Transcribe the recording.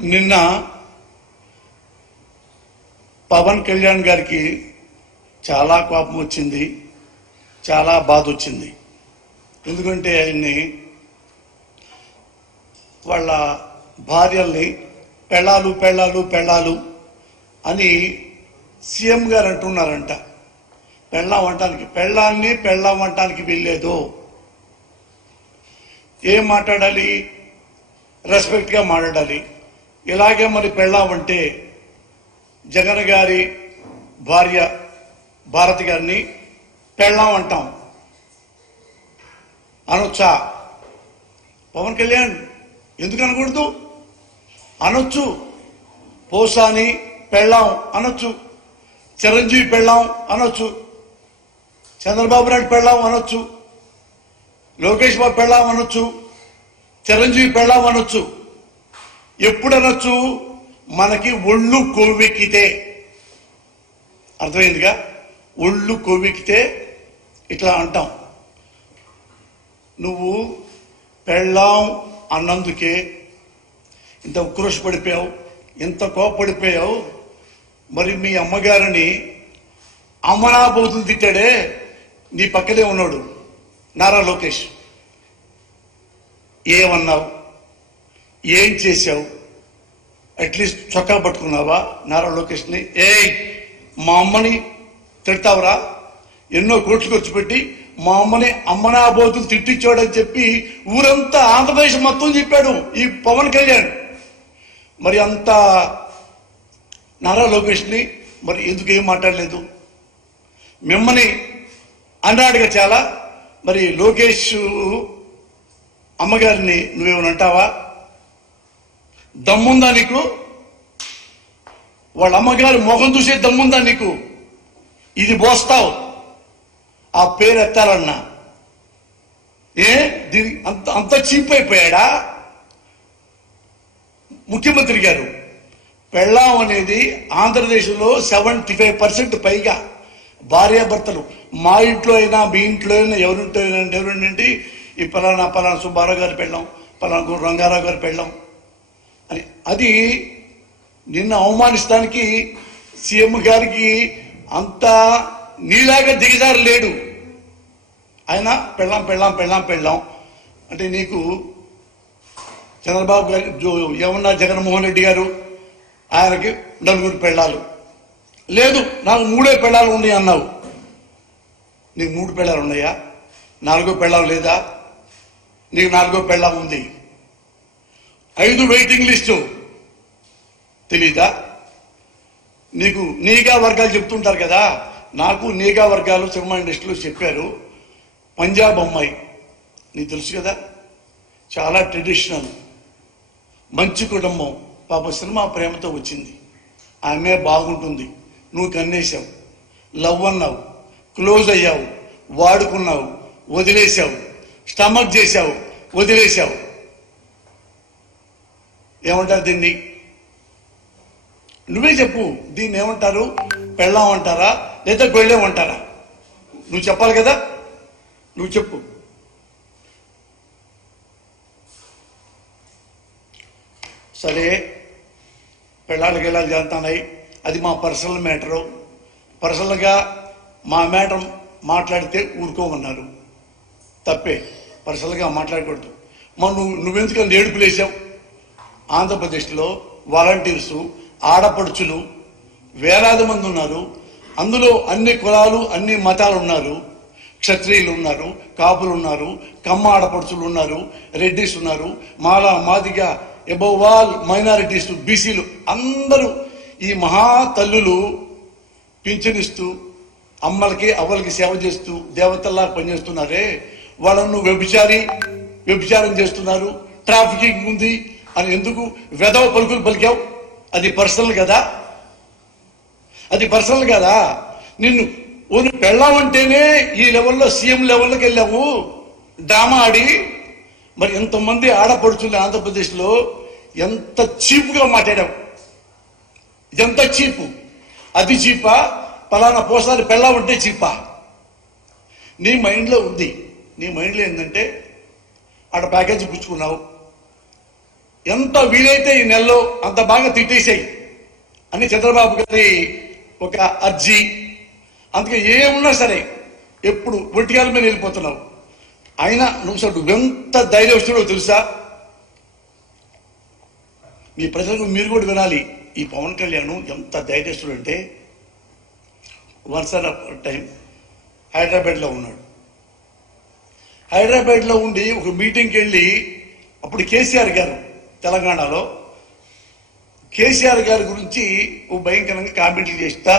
నిన్న పవన్ కళ్యాణ్ గారికి చాలా కోపం వచ్చింది, చాలా బాధ వచ్చింది. ఎందుకంటే ఆయన్ని వాళ్ళ భార్యల్ని పెళ్ళాలు పెళ్ళాలు పెళ్ళాలు అని సీఎం గారు అంటున్నారంట. పెళ్ళాం అంటానికి పెళ్ళాన్ని పెళ్ళాం అంటానికి వెళ్ళలేదు. ఏం మాట్లాడాలి? రెస్పెక్ట్గా మాట్లాడాలి. ఇలాగే మరి పెళ్ళాం అంటే జగన్ గారి భార్య భారతి గారిని పెళ్ళాం అంటాం అనొచ్చా? పవన్ కళ్యాణ్ ఎందుకు అనకూడదు? అనొచ్చు. పోసాని పెళ్ళాం అనొచ్చు, చిరంజీవి పెళ్ళాం అనొచ్చు, చంద్రబాబు నాయుడు పెళ్ళాం అనొచ్చు, లోకేష్ బాబు పెళ్ళాం అనొచ్చు, చిరంజీవి పెళ్ళాం అనొచ్చు. ఎప్పుడు అనొచ్చు? మనకి ఒళ్ళు కొవ్వెక్కితే. అర్థమైందిగా? ఒళ్ళు కొవ్వెక్కితే ఇట్లా అంటాం. నువ్వు పెళ్ళాం అన్నందుకే ఇంత ఉక్రోష పడిపోయావు, ఇంత కోపడిపోయావు. మరి మీ అమ్మగారిని అమ్మనాబోతులు తిట్టాడే, నీ పక్కనే ఉన్నాడు నారా లోకేష్. ఏమన్నావు? ఏం చేశావు? అట్లీస్ట్ చొక్కా పట్టుకున్నావా నారా లోకేష్ని? మా అమ్మని తిడతావురా? ఎన్నో కోట్లు ఖర్చు పెట్టి మా అమ్మని అమ్మనాబోతులు తిట్టించాడని చెప్పి ఊరంతా ఆంధ్రప్రదేశ్ మొత్తం చెప్పాడు ఈ పవన్ కళ్యాణ్. మరి అంత నారా లోకేష్ని మరి ఎందుకు ఏం మాట్లాడలేదు? మిమ్మల్ని అన్నాడుగా చాలా. మరి లోకేష్ అమ్మగారిని నువ్వేమని అంటావా? దమ్ముందా నీకు? వాళ్ళ అమ్మగారు మొహం చూసే దమ్ముందా నీకు? ఇది పోస్తావు ఆ పేరు ఎత్తాలన్నా? దీని అంత చీప్ అయిపోయాడా ముఖ్యమంత్రి గారు? పెళ్ళాం అనేది ఆంధ్రదేశంలో 75% పైగా భార్యాభర్తలు. మా ఇంట్లో అయినా మీ ఇంట్లో అయినా ఎవరుంటే ఈ పలానా సుబ్బారావు గారి పెళ్ళాం, పలానా రంగారావు గారి పెళ్ళాం అని. అది నిన్న అవమానిస్తానికి సీఎం గారికి అంత నీలాగా దిగజారు లేడు. ఆయన పెళ్ళాం పెళ్ళాం పెళ్ళాం పెళ్ళాం అంటే నీకు చంద్రబాబు గారు ఏమన్నా జగన్మోహన్ రెడ్డి గారు ఆయనకి 4 పెళ్ళాలు లేదు, నాకు 3 పెళ్ళాలు ఉన్నాయి అన్నావు. నీకు 3 పెళ్ళాలు ఉన్నాయా? 4వ పెళ్ళాం లేదా? నీకు 4వ పెళ్ళాం ఉంది. 5 వెయిటింగ్ లిస్టు తెలీదా నీకు? నీగా వర్గాలు చెప్తుంటారు కదా. నాకు నీగా వర్గాలు సినిమా ఇండస్ట్రీలో చెప్పారు. పంజాబ్ అమ్మాయి నీకు తెలుసు కదా, చాలా ట్రెడిషనల్, మంచి కుటుంబం. పాప సినిమా ప్రేమతో వచ్చింది. ఆమె బాగుంటుంది. నువ్వు కన్నేసావు, లవ్ అన్నావు, క్లోజ్ అయ్యావు, వాడుకున్నావు, వదిలేసావు, స్టమక్ చేశావు, వదిలేసావు. ఏమంటారు దీన్ని? నువ్వే చెప్పు. దీన్ని ఏమంటారు? పెళ్ళాం అంటారా లేదా గొళ్ళెం అంటారా? నువ్వు చెప్పాలి కదా, నువ్వు చెప్పు. సరే, పెళ్ళాళ్ళకి వెళ్ళాలి జరుగుతున్నాయి, అది మా పర్సనల్ మ్యాటరు. పర్సనల్గా మా మ్యాటర్ మాట్లాడితే ఊరుకోమన్నారు. తప్పే, పర్సనల్గా మాట్లాడకూడదు. నువ్వెందుకని ఏడుపులు వేసావు? ఆంధ్రప్రదేశ్లో వాలంటీర్సు, ఆడపడుచులు వేలాది మంది ఉన్నారు. అందులో అన్ని కులాలు, అన్ని మతాలు ఉన్నారు. క్షత్రియులు ఉన్నారు, కాపులు ఉన్నారు, కమ్మ ఆడపడుచులు ఉన్నారు, రెడ్డిస్ ఉన్నారు, మాదిగ, అబౌవ్ ఆల్ మైనారిటీస్, బీసీలు అందరూ ఈ మహా తల్లులు పింఛనిస్తూ అమ్మలకి అవ్వలకి సేవ చేస్తూ దేవతల్లా పనిచేస్తున్నారే, వాళ్ళను వ్యభిచారం చేస్తున్నారు, ట్రాఫికింగ్ ఉంది అని ఎందుకు వెధవ పలుకులు పలికావు? అది పర్సనల్ కదా, అది పర్సనల్ కదా. నిన్ను పెళ్ళామంటేనే ఈ లెవెల్లో సీఎం లెవెల్లోకి వెళ్ళావు డ్రామా ఆడి. మరి ఎంతమంది ఆడపడుచులు ఆంధ్రప్రదేశ్లో ఎంత చీప్గా మాట్లాడావు? ఎంత చీపు? అది చీపా? పలానా పోసారి పెళ్ళామంటే చీపా? నీ మైండ్లో ఉంది. నీ మైండ్లో ఏంటంటే ఆడ ప్యాకేజీ పుచ్చుకున్నావు, ఎంత వీలైతే ఈ నెలలో అంత బాగా తిట్టేసాయి అని చంద్రబాబు గారి ఒక అర్జీ. అందుకే ఏమున్నా సరే ఎప్పుడు ఒంటికాల మీద వెళ్ళిపోతున్నావు. అయినా నువ్వు ఎంత ధైర్యస్తుడో తెలుసా? మీ ప్రజలకు మీరు కూడా వినాలి. ఈ పవన్ కళ్యాణ్ ఎంత ధైర్యస్తుడు అంటే, వన్స్ టైం హైదరాబాద్లో ఉన్నాడు. హైదరాబాద్లో ఉండి ఒక మీటింగ్కి వెళ్ళి, అప్పుడు కేసీఆర్ గారు తెలంగాణలో కేసీఆర్ గారి గురించి భయంకరంగా కామెంట్లు చేస్తా